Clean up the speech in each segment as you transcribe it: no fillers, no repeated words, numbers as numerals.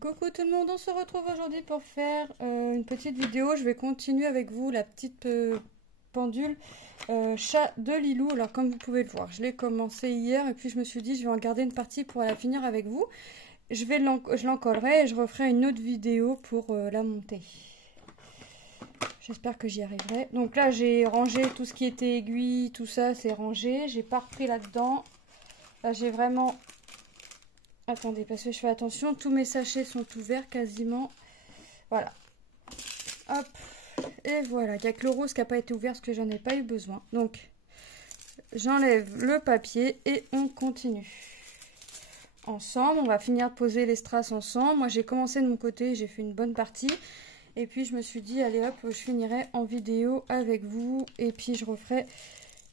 Coucou tout le monde, on se retrouve aujourd'hui pour faire une petite vidéo. Je vais continuer avec vous la petite pendule chat de Lilou. Alors comme vous pouvez le voir, je l'ai commencé hier et puis je me suis dit je vais en garder une partie pour la finir avec vous. Je l'encollerai et je referai une autre vidéo pour la monter. J'espère que j'y arriverai. Donc là j'ai rangé tout ce qui était aiguille, tout ça c'est rangé. J'ai pas repris là-dedans. Là j'ai vraiment... Attendez, parce que je fais attention, tous mes sachets sont ouverts quasiment. Voilà. Hop. Et voilà, il n'y a que le rose qui n'a pas été ouvert parce que j'en ai pas eu besoin. Donc, j'enlève le papier et on continue. Ensemble, on va finir de poser les strass ensemble. Moi, j'ai commencé de mon côté, j'ai fait une bonne partie. Et puis, je me suis dit, allez hop, je finirai en vidéo avec vous. Et puis, je referai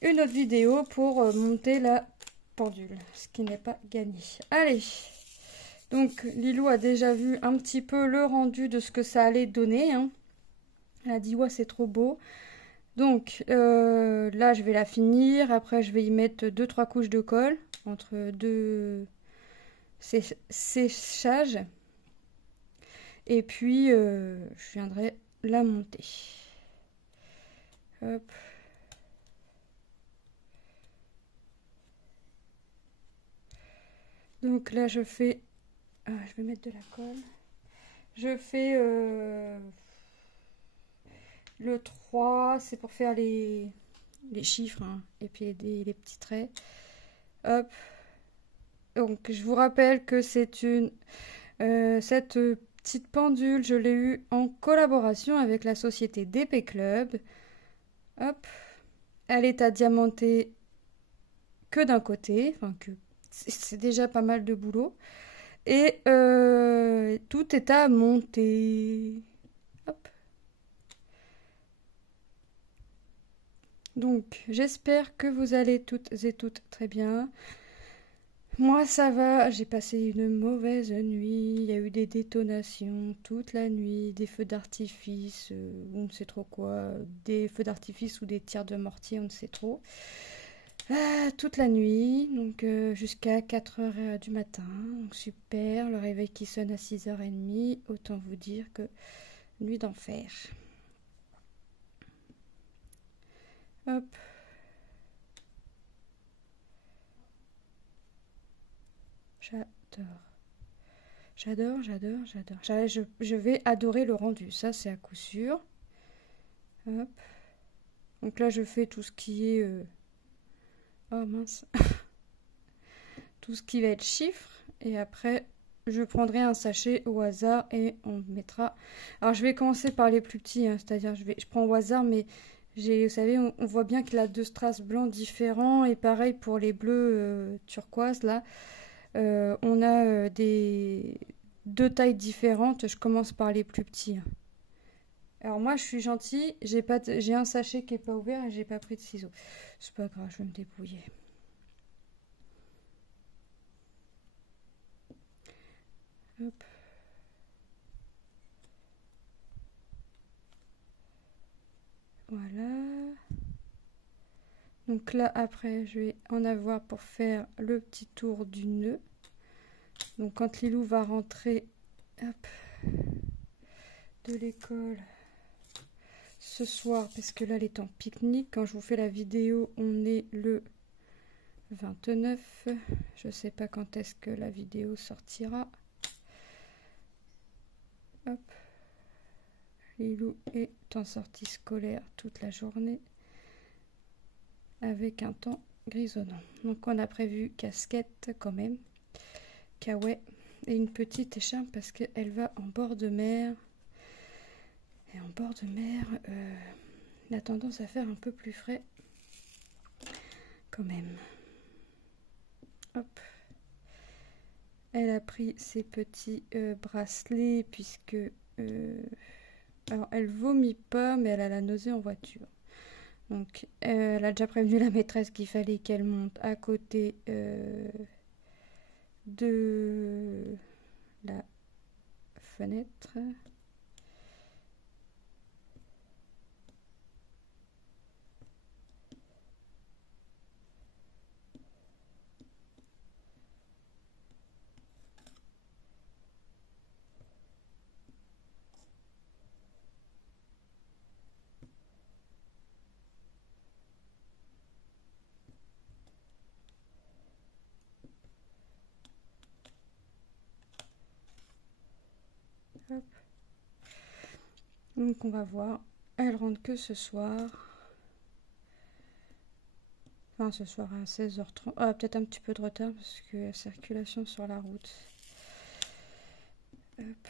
une autre vidéo pour monter la pendule, ce qui n'est pas gagné. Allez, donc Lilou a déjà vu un petit peu le rendu de ce que ça allait donner, hein. Elle a dit ouais c'est trop beau. Donc là je vais la finir, après je vais y mettre 2-3 couches de colle entre deux séchages et puis je viendrai la monter. Hop. Donc là je fais, je vais mettre de la colle, je fais le 3, c'est pour faire les chiffres, hein, et puis les petits traits. Hop. Donc je vous rappelle que c'est cette petite pendule, je l'ai eue en collaboration avec la société DP Club. Hop. Elle est à diamanter que d'un côté, enfin que c'est déjà pas mal de boulot. Et tout est à monter. Hop. Donc, j'espère que vous allez toutes et toutes très bien. Moi, ça va. J'ai passé une mauvaise nuit. Il y a eu des détonations toute la nuit, des feux d'artifice, on ne sait trop quoi, des feux d'artifice ou des tirs de mortier, on ne sait trop. Toute la nuit, donc jusqu'à 4h du matin. Donc super, le réveil qui sonne à 6h30. Autant vous dire que nuit d'enfer. Hop. J'adore. J'adore, j'adore, j'adore. Je vais adorer le rendu. Ça, c'est à coup sûr. Hop. Donc là, je fais tout ce qui est... Oh mince. Tout ce qui va être chiffres. Et après, je prendrai un sachet au hasard et on mettra... Alors, je vais commencer par les plus petits. Hein, c'est-à-dire, je prends au hasard, mais... Vous savez, on voit bien qu'il a 2 strass blancs différents. Et pareil pour les bleus turquoise, là. On a deux tailles différentes. Je commence par les plus petits. Alors moi, je suis gentille. J'ai un sachet qui n'est pas ouvert et j'ai pas pris de ciseaux. C'est pas grave, je vais me débrouiller. Hop. Voilà. Donc là, après, je vais en avoir pour faire le petit tour du nœud. Donc quand Lilou va rentrer hop, de l'école ce soir, parce que là, elle est en pique-nique. Quand je vous fais la vidéo, on est le 29. Je ne sais pas quand est-ce que la vidéo sortira. Hop. Lilou est en sortie scolaire toute la journée avec un temps grisonnant. Donc on a prévu casquette quand même, kawaii et une petite écharpe parce qu'elle va en bord de mer. Et en bord de mer, il a tendance à faire un peu plus frais quand même. Hop. Elle a pris ses petits bracelets puisque... alors elle vomit pas mais elle a la nausée en voiture. Donc elle a déjà prévenu la maîtresse qu'il fallait qu'elle monte à côté de la fenêtre. Hop. Donc on va voir. Elle rentre que ce soir. Enfin ce soir à 16h30. Ah, peut-être un petit peu de retard parce que la circulation sur la route. Hop.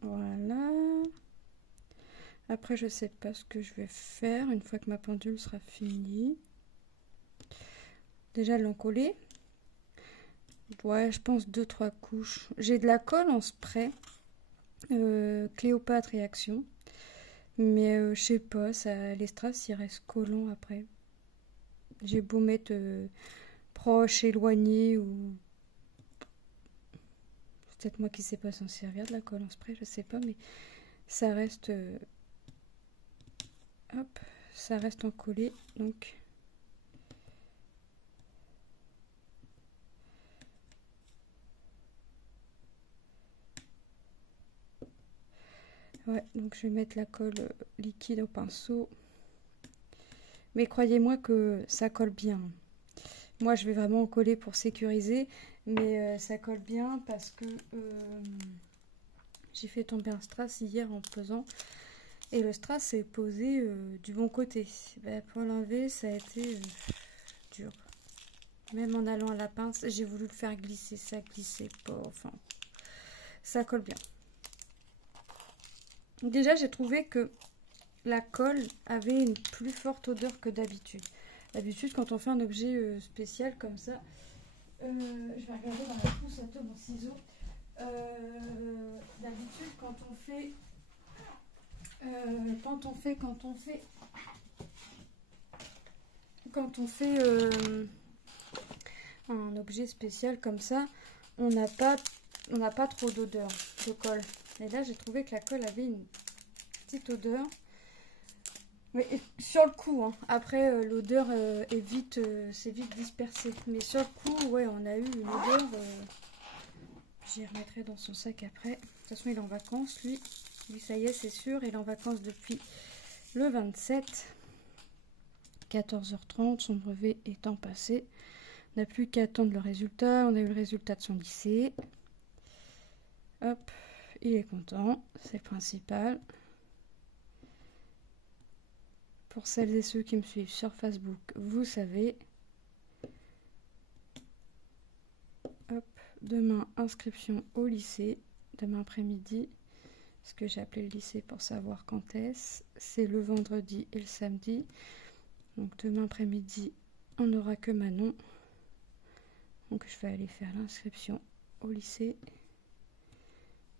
Voilà. Après je sais pas ce que je vais faire une fois que ma pendule sera finie. Déjà l'encoller. Ouais, je pense 2-3 couches. J'ai de la colle en spray. Cléopâtre et Action. Mais je sais pas, ça, les strass il reste collant après. J'ai beau mettre proche, éloigné ou... C'est peut-être moi qui sais pas s'en servir de la colle en spray, je sais pas, mais ça reste... hop, ça reste encollé, donc... Ouais, donc je vais mettre la colle liquide au pinceau. Mais croyez-moi que ça colle bien. Moi, je vais vraiment coller pour sécuriser, mais ça colle bien parce que j'ai fait tomber un strass hier en posant. Et le strass est posé du bon côté. Ben, pour l'enlever, ça a été dur. Même en allant à la pince, j'ai voulu le faire glisser, ça glissait pas. Enfin, ça colle bien. Déjà, j'ai trouvé que la colle avait une plus forte odeur que d'habitude. D'habitude, quand on fait un objet spécial comme ça, je vais regarder dans la poussette mon ciseau. D'habitude, quand on fait un objet spécial comme ça, on n'a pas trop d'odeur de colle. Et là, j'ai trouvé que la colle avait une petite odeur. Mais sur le coup, hein. Après l'odeur c'est vite dispersé. Mais sur le coup, ouais, on a eu une odeur. J'y remettrai dans son sac après. De toute façon, il est en vacances, lui. Lui, ça y est, c'est sûr. Il est en vacances depuis le 27. 14h30, son brevet étant passé. On n'a plus qu'à attendre le résultat. On a eu le résultat de son lycée. Hop, il est content. C'est le principal. Pour celles et ceux qui me suivent sur Facebook, vous savez. Hop, demain, inscription au lycée. Demain après-midi. Ce que j'ai appelé le lycée pour savoir quand est-ce. C'est le vendredi et le samedi. Donc demain après-midi, on n'aura que Manon. Donc je vais aller faire l'inscription au lycée.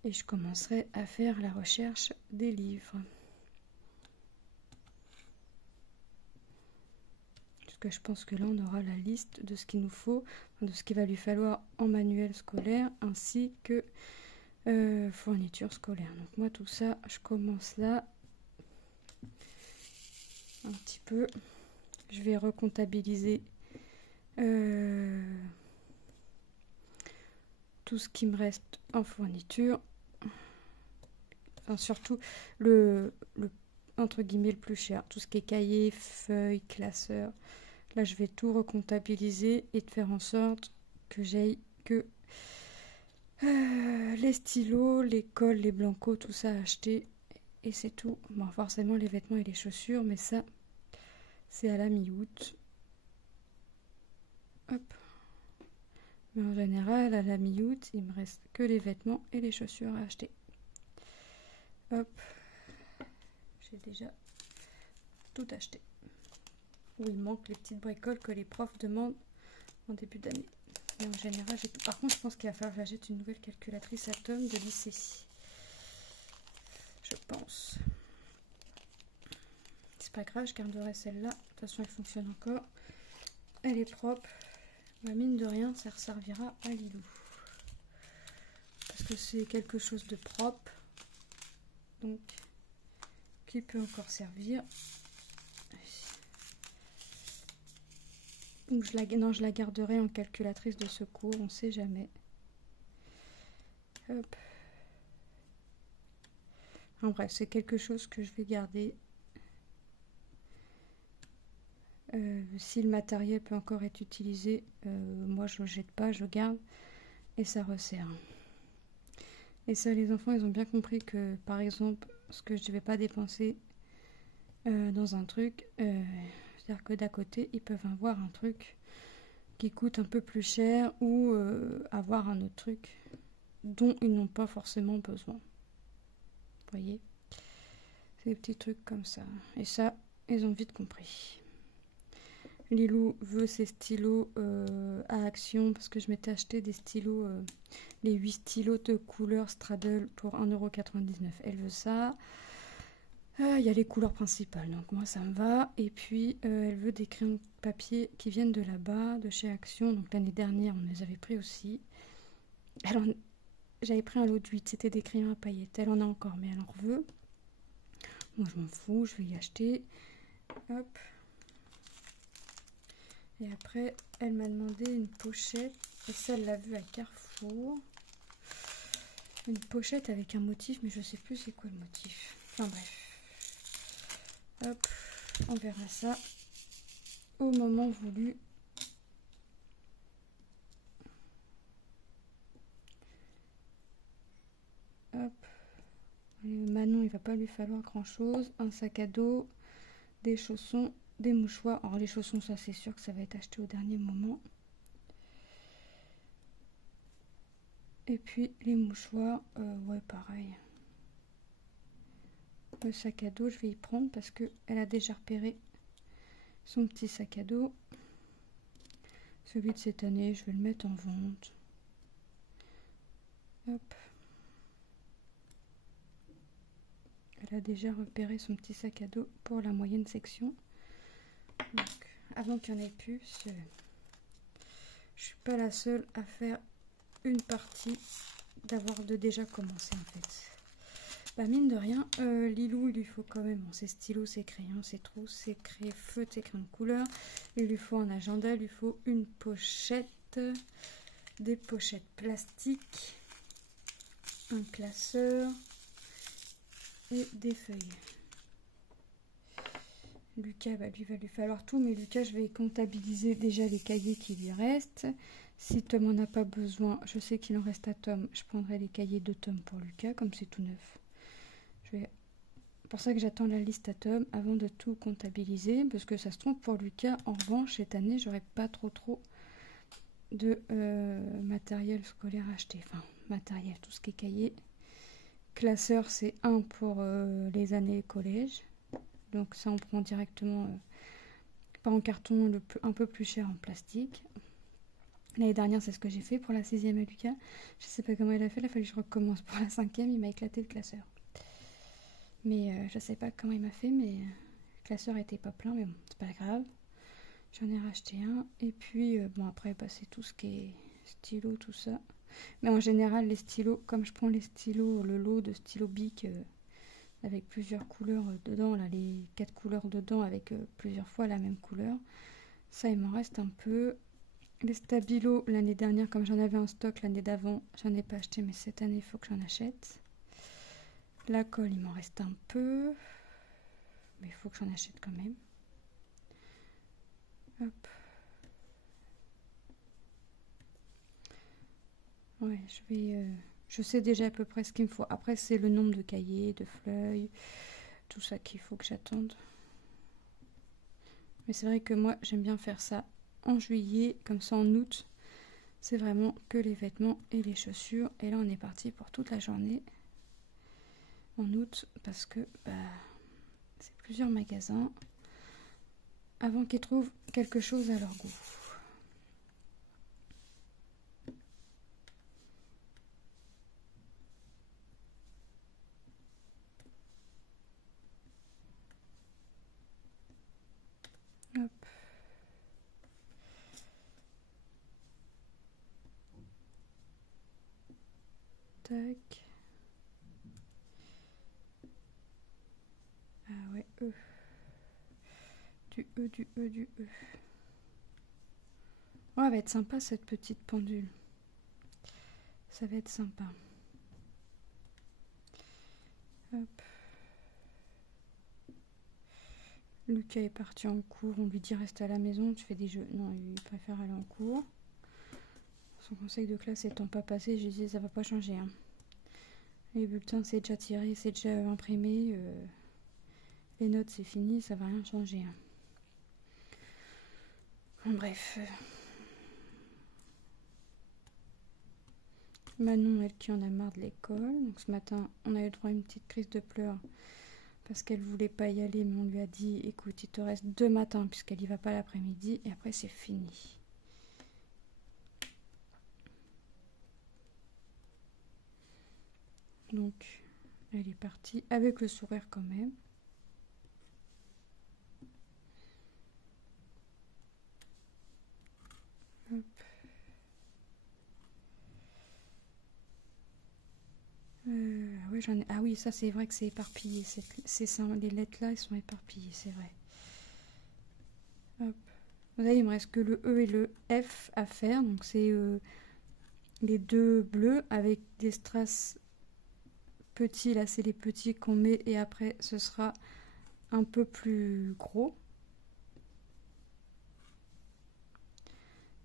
Et je commencerai à faire la recherche des livres. Parce que je pense que là, on aura la liste de ce qu'il nous faut, de ce qu'il va lui falloir en manuel scolaire, ainsi que fourniture scolaire. Donc moi, tout ça, je commence là. Un petit peu. Je vais recomptabiliser tout ce qui me reste en fourniture. Enfin, surtout le entre guillemets le plus cher. Tout ce qui est cahier, feuilles, classeurs. Là, je vais tout recomptabiliser et de faire en sorte que j'aille que les stylos, les colles, les blancos, tout ça à acheter. Et c'est tout. Bon, forcément, les vêtements et les chaussures, mais ça, c'est à la mi-août. Hop. Mais en général, à la mi-août, il me reste que les vêtements et les chaussures à acheter. Hop. J'ai déjà tout acheté. Où il manque les petites bricoles que les profs demandent en début d'année. Mais en général, j'ai tout. Par contre, je pense qu'il va falloir que j'achète une nouvelle calculatrice Atom de lycée. Je pense. C'est pas grave, je garderai celle-là. De toute façon, elle fonctionne encore. Elle est propre. Mais mine de rien, ça resservira à Lilou. Parce que c'est quelque chose de propre. Donc, qui peut encore servir. Donc je la garderai en calculatrice de secours, on sait jamais. Hop. En bref, c'est quelque chose que je vais garder. Si le matériel peut encore être utilisé, moi je le jette pas, je le garde et ça resserre. Et ça, les enfants, ils ont bien compris que, par exemple, ce que je ne vais pas dépenser dans un truc, c'est-à-dire que d'à côté, ils peuvent avoir un truc qui coûte un peu plus cher ou avoir un autre truc dont ils n'ont pas forcément besoin. Vous voyez? C'est des petits trucs comme ça. Et ça, ils ont vite compris. Lilou veut ses stylos à action parce que je m'étais acheté des stylos, les 8 stylos de couleur Straddle pour 1,99 €. Elle veut ça. Il y a les couleurs principales, donc moi ça me va. Et puis elle veut des crayons papier qui viennent de là-bas, de chez Action. Donc l'année dernière, on les avait pris aussi. J'avais pris un lot de 8, c'était des crayons à paillettes. Elle en a encore, mais elle en veut. Moi je m'en fous, je vais y acheter. Hop. Et après, elle m'a demandé une pochette. Et ça, elle l'a vue à Carrefour. Une pochette avec un motif, mais je sais plus c'est quoi le motif. Enfin bref. Hop, on verra ça au moment voulu. Hop. Manon, il va pas lui falloir grand chose. Un sac à dos, des chaussons, des mouchoirs. Alors les chaussons, ça c'est sûr que ça va être acheté au dernier moment. Et puis les mouchoirs, ouais pareil. Le sac à dos, je vais y prendre parce que elle a déjà repéré son petit sac à dos. Celui de cette année, je vais le mettre en vente. Hop. Elle a déjà repéré son petit sac à dos pour la moyenne section. Donc, avant qu'il n'y en ait plus, je suis pas la seule à faire une partie d'avoir déjà commencé en fait. Bah mine de rien, Lilou, il lui faut quand même ses stylos, ses crayons, ses trousses, ses feutres, ses crayons de couleur. Il lui faut un agenda, il lui faut une pochette, des pochettes plastiques, un classeur et des feuilles. Lucas, bah, lui va lui falloir tout, mais Lucas, je vais comptabiliser déjà les cahiers qui lui restent. Si Tom en a pas besoin, je sais qu'il en reste à Tom, je prendrai les cahiers de Tom pour Lucas, comme c'est tout neuf. C'est pour ça que j'attends la liste à Tom avant de tout comptabiliser, parce que ça se trouve pour Lucas, en revanche, cette année, j'aurai pas trop de matériel scolaire acheté. Enfin, matériel, tout ce qui est cahier. Classeur, c'est un pour les années collège. Donc ça, on prend directement, pas en carton, un peu plus cher en plastique. L'année dernière, c'est ce que j'ai fait pour la 6e à Lucas. Je sais pas comment il a fait, il a fallu que je recommence pour la 5e, il m'a éclaté le classeur. Mais je sais pas comment il m'a fait, mais le classeur était pas plein, mais bon, c'est pas grave. J'en ai racheté un. Et puis, bon, après, bah, c'est tout ce qui est stylo, tout ça. Mais en général, les stylos, comme je prends les stylos, le lot de stylos Bic avec plusieurs couleurs dedans, là, les 4 couleurs dedans avec plusieurs fois la même couleur, ça, il m'en reste un peu. Les stabilos, l'année dernière, comme j'en avais en stock l'année d'avant, j'en ai pas acheté, mais cette année, il faut que j'en achète. La colle, il m'en reste un peu, mais il faut que j'en achète quand même. Hop. Ouais, je sais déjà à peu près ce qu'il me faut. Après, c'est le nombre de cahiers, de feuilles, tout ça qu'il faut que j'attende. Mais c'est vrai que moi, j'aime bien faire ça en juillet, comme ça en août. C'est vraiment que les vêtements et les chaussures. Et là, on est parti pour toute la journée en août parce que bah, c'est plusieurs magasins avant qu'ils trouvent quelque chose à leur goût. Hop. Tac. Ah ouais, Du E, du E, du E. Ouais, elle va être sympa cette petite pendule. Ça va être sympa. Hop. Lucas est parti en cours, on lui dit reste à la maison, tu fais des jeux. Non, il préfère aller en cours. Son conseil de classe étant pas passé, je lui dis ça va pas changer. Hein. Les bulletins c'est déjà tiré, c'est déjà imprimé. Les notes c'est fini, ça va rien changer. Hein. Bref. Manon, elle qui en a marre de l'école. Donc ce matin, on a eu droit à une petite crise de pleurs parce qu'elle voulait pas y aller, mais on lui a dit écoute, il te reste 2 matins puisqu'elle y va pas l'après-midi et après c'est fini. Donc elle est partie avec le sourire quand même. Hop. Ouais, j'en ai... Ah oui, ça c'est vrai que c'est éparpillé. Les lettres là, elles sont éparpillées, c'est vrai. Hop. Vous voyez, il me reste que le E et le F à faire. Donc c'est les deux bleus avec des strass petits. Là, c'est les petits qu'on met et après, ce sera un peu plus gros.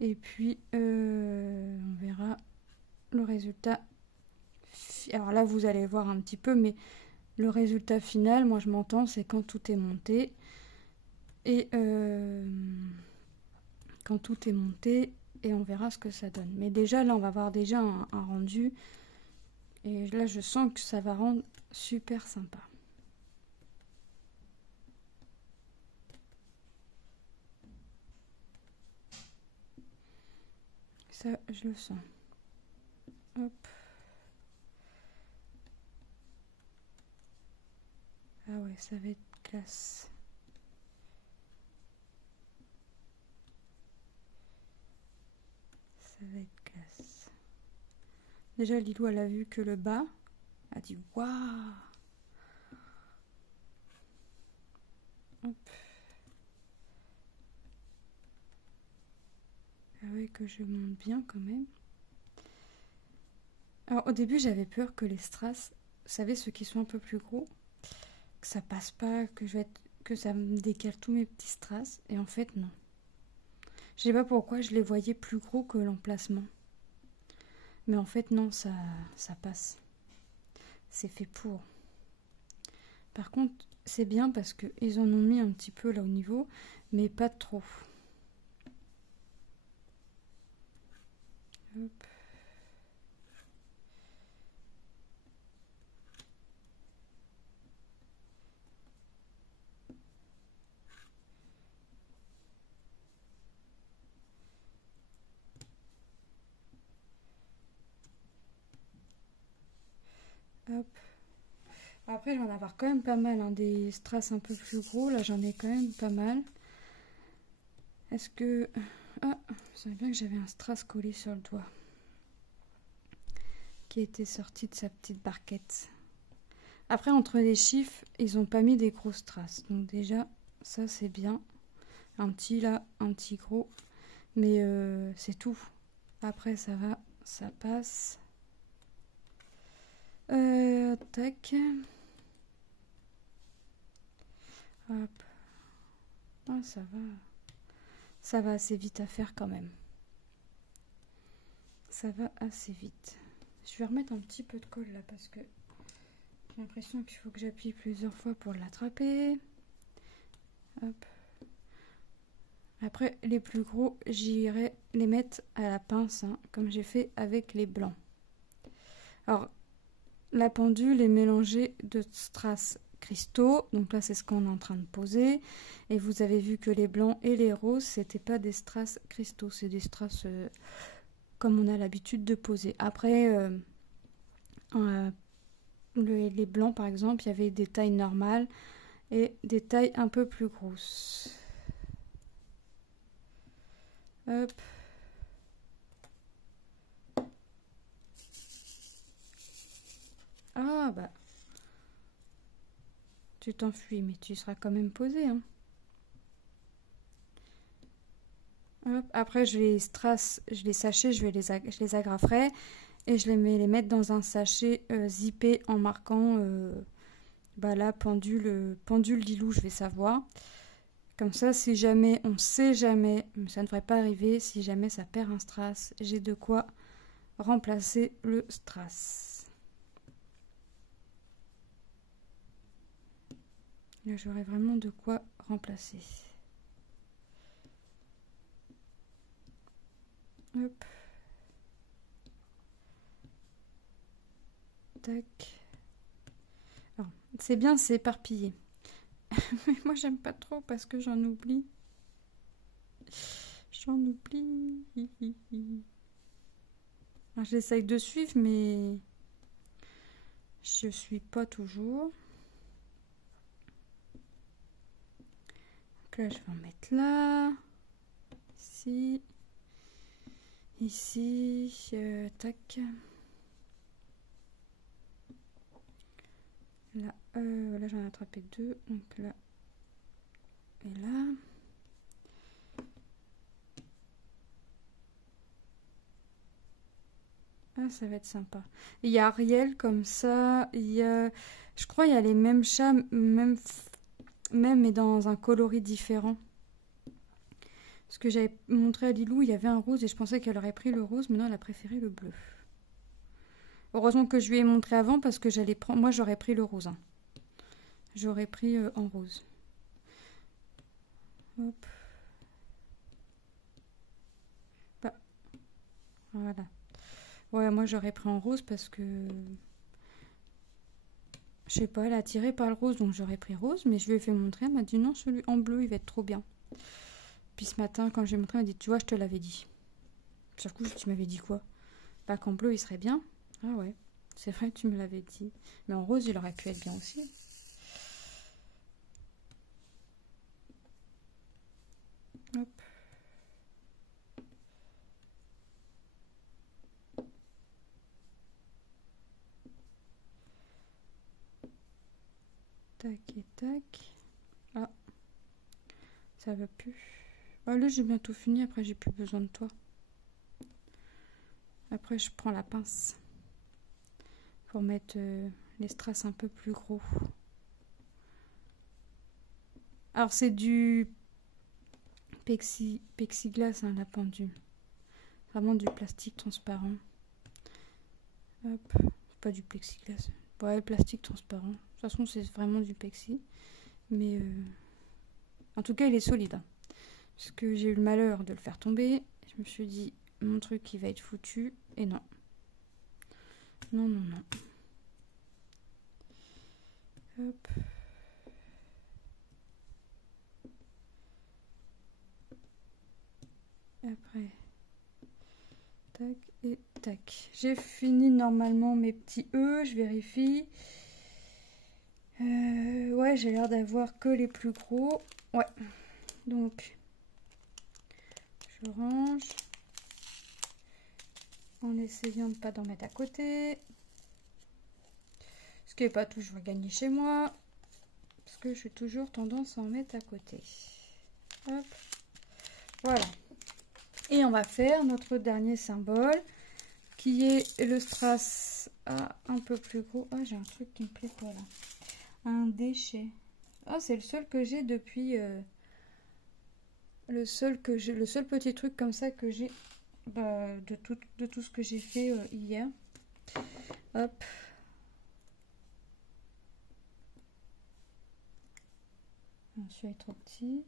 Et puis, on verra le résultat. Alors là, vous allez voir un petit peu, mais le résultat final, moi je m'entends, c'est quand tout est monté. Et quand tout est monté, et on verra ce que ça donne. Mais déjà, là, on va voir déjà un rendu. Et là, je sens que ça va rendre super sympa. Ça, je le sens. Hop. Ah ouais, ça va être classe. Ça va être classe. Déjà, Lilou, elle a vu que le bas. Elle a dit waouh. Hop. Ah ouais, que je monte bien quand même. Alors au début, j'avais peur que les strass, vous savez, ceux qui sont un peu plus gros, que ça passe pas, que ça me décale tous mes petits strass. Et en fait, non. Je sais pas pourquoi je les voyais plus gros que l'emplacement. Mais en fait, non, ça passe. C'est fait pour. Par contre, c'est bien parce qu'ils en ont mis un petit peu là au niveau, mais pas trop. Hop. Hop. Après, je vais en avoir quand même pas mal, hein, des strass un peu plus gros. Là, j'en ai quand même pas mal. Est-ce que... Ah, je savais bien que j'avais un strass collé sur le doigt. Qui était sorti de sa petite barquette. Après, entre les chiffres, ils n'ont pas mis des gros strass. Donc déjà, ça, c'est bien. Un petit là, un petit gros. Mais c'est tout. Après, ça va, ça passe. Tac. Hop. Ah, ça va. Ça va assez vite à faire quand même. Ça va assez vite. Je vais remettre un petit peu de colle là parce que j'ai l'impression qu'il faut que j'appuie plusieurs fois pour l'attraper. Hop. Après, les plus gros, j'irai les mettre à la pince, hein, comme j'ai fait avec les blancs. Alors, la pendule est mélangée de strass cristaux. Donc là, c'est ce qu'on est en train de poser. Et vous avez vu que les blancs et les roses, c'était pas des strass cristaux. C'est des strass comme on a l'habitude de poser. Après, les blancs, par exemple, il y avait des tailles normales et des tailles un peu plus grosses. Hop. Ah bah. Tu t'enfuis, mais tu seras quand même posé. Hein. Hop. Après, je les strass, je les sachets, je les agraferai et je les mettre dans un sachet zippé en marquant bah là pendule Lilou, je vais savoir. Comme ça, si jamais, on sait jamais, mais ça ne devrait pas arriver, si jamais ça perd un strass, j'ai de quoi remplacer le strass. Là, j'aurai vraiment de quoi remplacer. Hop. Tac. C'est bien, c'est éparpillé. Mais moi, j'aime pas trop parce que j'en oublie. J'en oublie. J'essaye de suivre, mais je suis pas toujours. Donc là, je vais en mettre là. Ici. Ici. Tac. Là, là j'en ai attrapé deux. Donc là et là. Ah, ça va être sympa. Il y a Ariel comme ça. Il y a, je crois il y a les mêmes chats, même mais dans un coloris différent. Ce que j'avais montré à Lilou, il y avait un rose et je pensais qu'elle aurait pris le rose, mais non, elle a préféré le bleu. Heureusement que je lui ai montré avant parce que j'allais prendre. Moi, j'aurais pris le rose. Hein. J'aurais pris en rose. Hop. Bah. Voilà. Ouais, moi, j'aurais pris en rose parce que. Je sais pas, elle a attiré par le rose, donc j'aurais pris rose, mais je lui ai fait montrer. Elle m'a dit non, celui en bleu, il va être trop bien. Puis ce matin, quand j'ai montré, elle m'a dit tu vois, je te l'avais dit. Sur le coup, tu m'avais dit quoi? Bah, qu'en bleu, il serait bien. Ah ouais, c'est vrai, tu me l'avais dit. Mais en rose, il aurait pu être bien aussi. Hop. Tac et tac. Ah, ça va plus. Oh là, j'ai bientôt fini. Après, j'ai plus besoin de toi. Après, je prends la pince pour mettre les strass un peu plus gros. Alors, c'est du plexiglas, hein, la pendule. Vraiment du plastique transparent. Hop, pas du plexiglas. Ouais, plastique transparent. De toute façon, c'est vraiment du plexi. Mais en tout cas, il est solide. Hein. Parce que j'ai eu le malheur de le faire tomber. Je me suis dit, mon truc, il va être foutu. Et non. Non, non, non. Hop. Après, tac et tac. J'ai fini normalement mes petits E, je vérifie. Ouais, j'ai l'air d'avoir que les plus gros. Ouais, donc je range en essayant de ne pas d'en mettre à côté. Ce qui n'est pas toujours gagné chez moi, parce que j'ai toujours tendance à en mettre à côté. Hop, voilà. Et on va faire notre dernier symbole, qui est le strass un peu plus gros. Ah, j'ai un truc qui me plaît pas là. Un déchet. Ah, c'est le seul que j'ai depuis... le seul petit truc comme ça que j'ai de tout ce que j'ai fait hier. Hop. Celui-là est trop petit.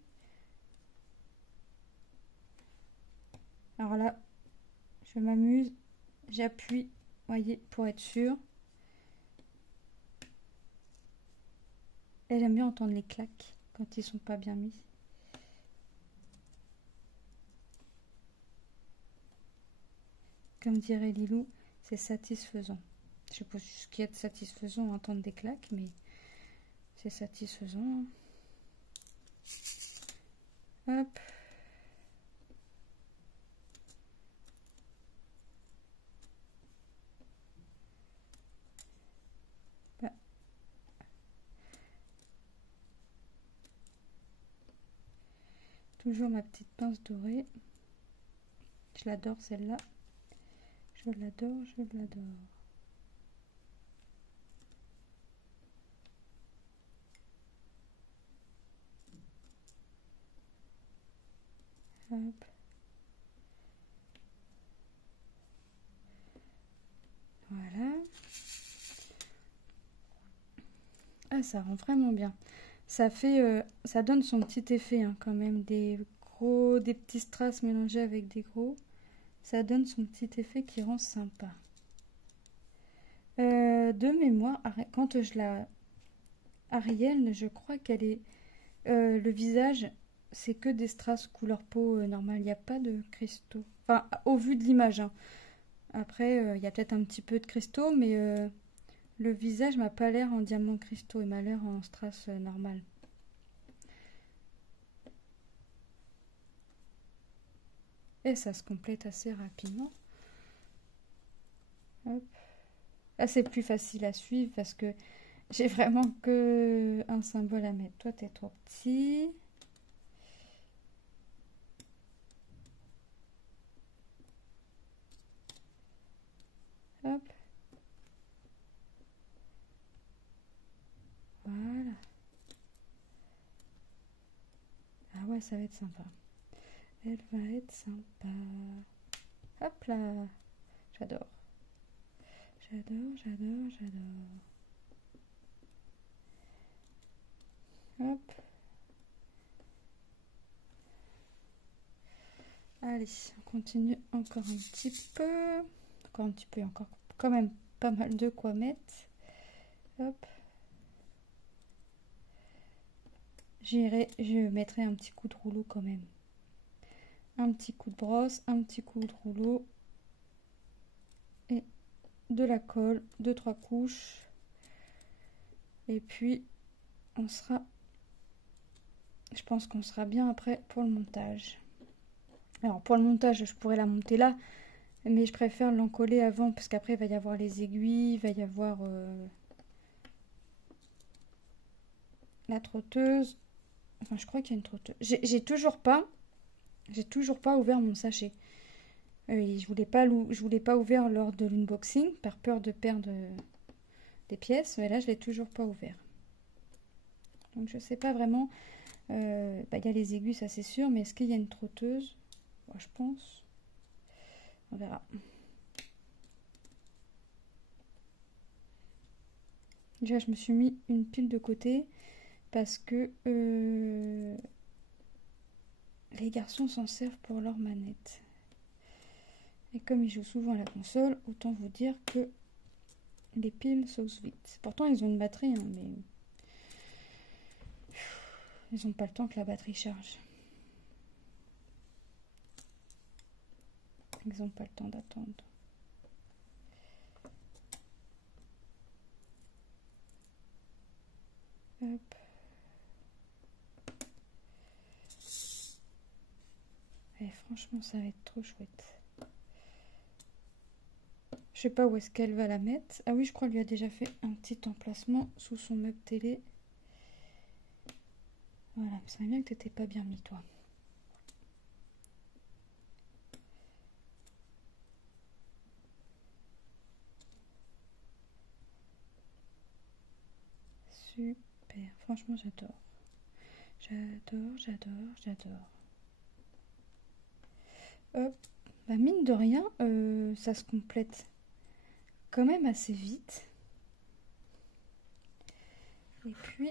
Alors là, je m'amuse, j'appuie, voyez, pour être sûr. Et j'aime bien entendre les claques quand ils sont pas bien mis. Comme dirait Lilou, c'est satisfaisant. Je sais pas ce qu'il y a de satisfaisant à entendre des claques, mais c'est satisfaisant. Hop. Toujours ma petite pince dorée. Je l'adore celle-là. Je l'adore, je l'adore. Hop. Voilà. Ah, ça rend vraiment bien. Ça fait, ça donne son petit effet hein, quand même. Des petits strass mélangés avec des gros. Ça donne son petit effet qui rend sympa. De mémoire, quand je la... Ariel, je crois qu'elle est... le visage, c'est que des strass couleur peau normale. Il n'y a pas de cristaux. Enfin, au vu de l'image. Hein. Après, il y a peut-être un petit peu de cristaux, mais le visage m'a pas l'air en diamant cristaux. Il m'a l'air en strass normal. Et ça se complète assez rapidement. Hop. Là, c'est plus facile à suivre parce que j'ai vraiment que un symbole à mettre. Toi, t'es trop petit. Hop. Voilà. Ah ouais, ça va être sympa. Elle va être sympa. Hop là. J'adore. J'adore, j'adore, j'adore. Hop. Allez, on continue encore un petit peu. Encore un petit peu, encore quand même pas mal de quoi mettre. Hop. Je mettrai un petit coup de rouleau quand même. Un petit coup de brosse, un petit coup de rouleau. Et de la colle, 2-3 couches. Et puis, on sera... Je pense qu'on sera bien après pour le montage. Alors, pour le montage, je pourrais la monter là. Mais je préfère l'encoller avant. Parce qu'après, il va y avoir les aiguilles. Il va y avoir la trotteuse. Enfin, je crois qu'il y a une trotteuse. J'ai toujours pas ouvert mon sachet. Je voulais pas ouvert lors de l'unboxing par peur de perdre des pièces. Mais là, je l'ai toujours pas ouvert. Donc, je sais pas vraiment. Y a les aiguilles, ça c'est sûr. Mais est-ce qu'il y a une trotteuse? Bon, je pense. On verra. Déjà, je me suis mis une pile de côté parce que les garçons s'en servent pour leur manette. Et comme ils jouent souvent à la console, autant vous dire que les piles s'osent vite. Pourtant, ils ont une batterie, hein, mais ils n'ont pas le temps que la batterie charge. Ils n'ont pas le temps d'attendre. Hop. Et franchement, ça va être trop chouette. Je sais pas où est-ce qu'elle va la mettre. Ah oui, je crois qu'elle lui a déjà fait un petit emplacement sous son meuble télé. Voilà, ça serait bien que t'étais pas bien mis, toi. Super, franchement, j'adore. J'adore, j'adore, j'adore. Hop, bah mine de rien, ça se complète quand même assez vite. Et puis,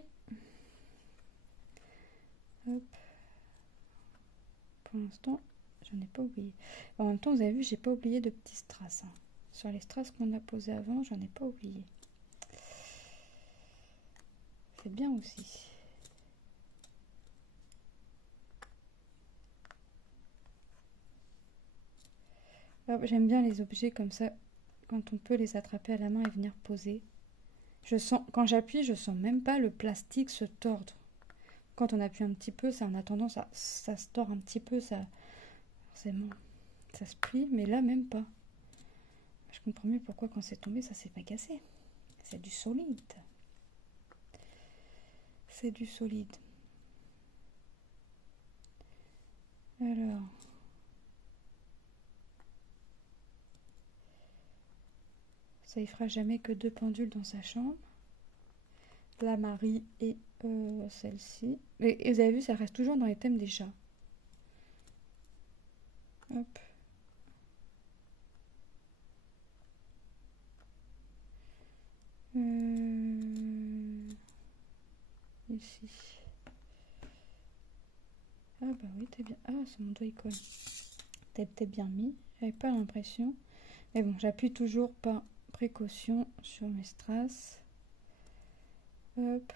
hop, pour l'instant, j'en ai pas oublié. En même temps, vous avez vu, j'ai pas oublié de petits strass. Hein. Sur les strass qu'on a posés avant, j'en ai pas oublié. C'est bien aussi. J'aime bien les objets comme ça, quand on peut les attraper à la main et venir poser. Je sens, quand j'appuie, je sens même pas le plastique se tordre. Quand on appuie un petit peu, ça en a tendance à... Ça se tord un petit peu, ça... Forcément, ça se plie, mais là, même pas. Je comprends mieux pourquoi quand c'est tombé, ça s'est pas cassé. C'est du solide. C'est du solide. Alors... Ça, il fera jamais que 2 pendules dans sa chambre. La Marie et celle-ci. Et vous avez vu, ça reste toujours dans les thèmes des chats. Hop. Ici. Ah bah oui, t'es bien. Ah, c'est mon doigt il colle. T'es bien mis. J'avais pas l'impression. Mais bon, j'appuie toujours par précaution sur mes strass. Hop.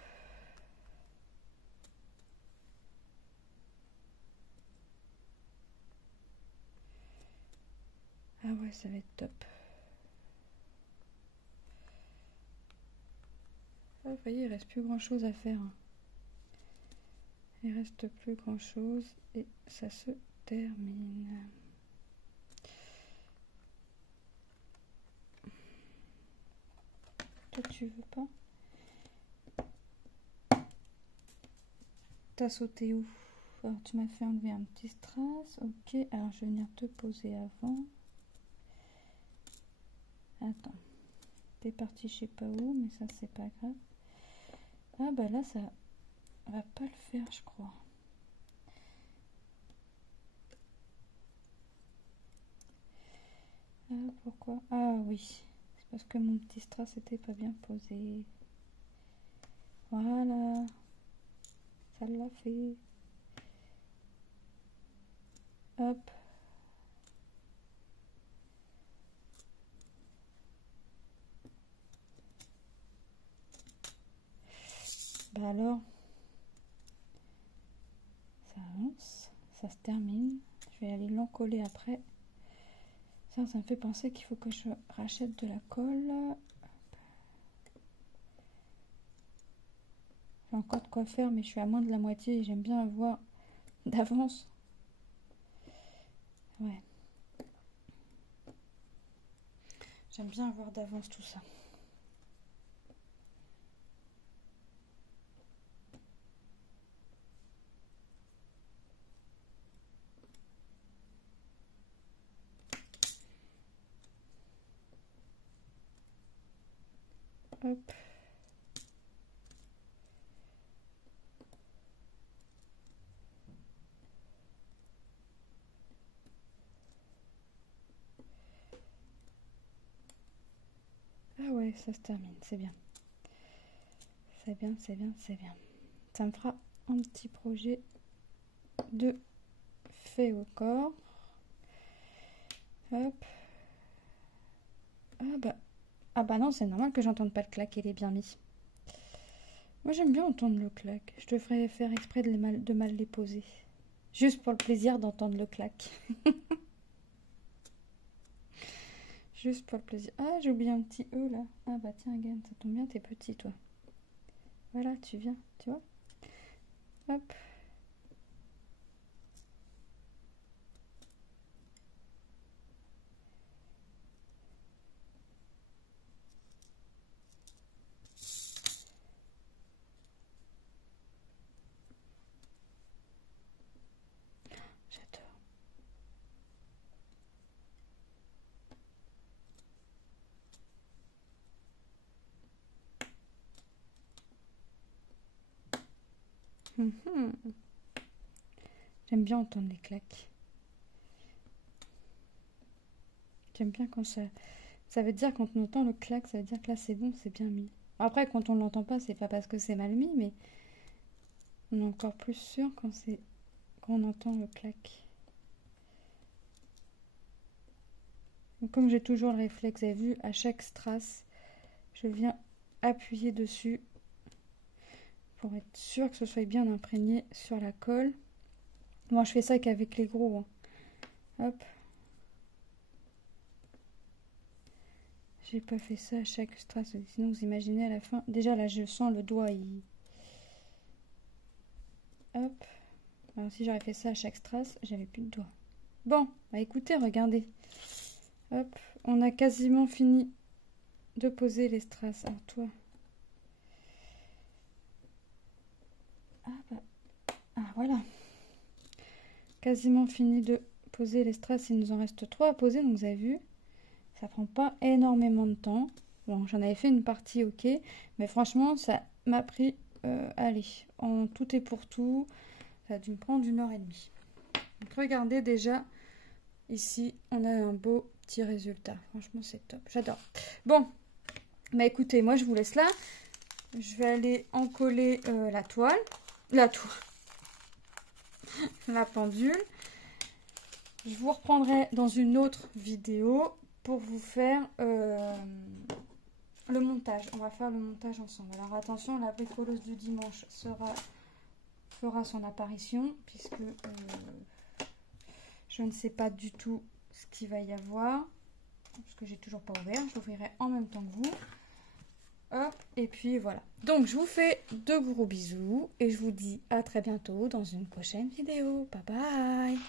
Ah ouais, ça va être top. Ah, vous voyez, il reste plus grand chose à faire. Il reste plus grand chose et ça se termine. Toi, tu veux pas? T'as sauté où? Alors, tu m'as fait enlever un petit strass. Ok, alors je vais venir te poser avant. Attends. T'es parti je sais pas où, mais ça c'est pas grave. Ah bah là ça va pas le faire je crois. Ah pourquoi? Ah oui, c'est parce que mon petit strass était pas bien posé. Voilà, ça l'a fait. Hop. Bah alors, ça avance, ça se termine. Je vais aller l'encoller après. Ça me fait penser qu'il faut que je rachète de la colle. J'ai encore de quoi faire, mais je suis à moins de la moitié et j'aime bien avoir d'avance. Ouais. J'aime bien avoir d'avance tout ça. Hop. Ah ouais, ça se termine, c'est bien. C'est bien, c'est bien, c'est bien. Ça me fera un petit projet de fait au corps. Hop. Ah bah non, c'est normal que j'entende pas le clac, il est bien mis. Moi j'aime bien entendre le clac. Je devrais faire exprès de mal les poser. Juste pour le plaisir d'entendre le clac. Juste pour le plaisir. Ah, j'ai oublié un petit E là. Ah bah tiens, regarde, ça tombe bien, t'es petit toi. Voilà, tu viens, tu vois. Hop. J'adore. J'aime bien entendre les claques. J'aime bien quand ça... Ça veut dire quand on entend le clac, ça veut dire que là c'est bon, c'est bien mis. Après, quand on ne l'entend pas, c'est pas parce que c'est mal mis, mais on est encore plus sûr quand on entend le clac. Donc, comme j'ai toujours le réflexe, vous avez vu, à chaque strass, je viens appuyer dessus pour être sûr que ce soit bien imprégné sur la colle. Moi, je fais ça qu'avec les gros. Hein. Hop. J'ai pas fait ça à chaque strass, sinon vous imaginez à la fin. Déjà là, je sens le doigt. Hop. Alors si j'aurais fait ça à chaque strass, j'avais plus de doigt. Bon, bah écoutez, regardez. Hop, on a quasiment fini de poser les strass. Alors toi. Ah bah. Ah voilà. Quasiment fini de poser les strass. Il nous en reste 3 à poser, donc vous avez vu. Ça prend pas énormément de temps. Bon, j'en avais fait une partie, ok. Mais franchement, ça m'a pris, allez, en tout et pour tout, ça a dû me prendre 1h30. Donc regardez déjà ici, on a un beau petit résultat. Franchement, c'est top. J'adore. Bon, bah écoutez, moi, je vous laisse là. Je vais aller encoller la toile. La pendule. Je vous reprendrai dans une autre vidéo pour vous faire le montage. On va faire le montage ensemble. Alors attention, la bricoleuse du dimanche fera son apparition puisque je ne sais pas du tout ce qu'il va y avoir parce que j'ai toujours pas ouvert. J'ouvrirai en même temps que vous. Hop, et puis voilà. Donc je vous fais de gros bisous et je vous dis à très bientôt dans une prochaine vidéo. Bye bye.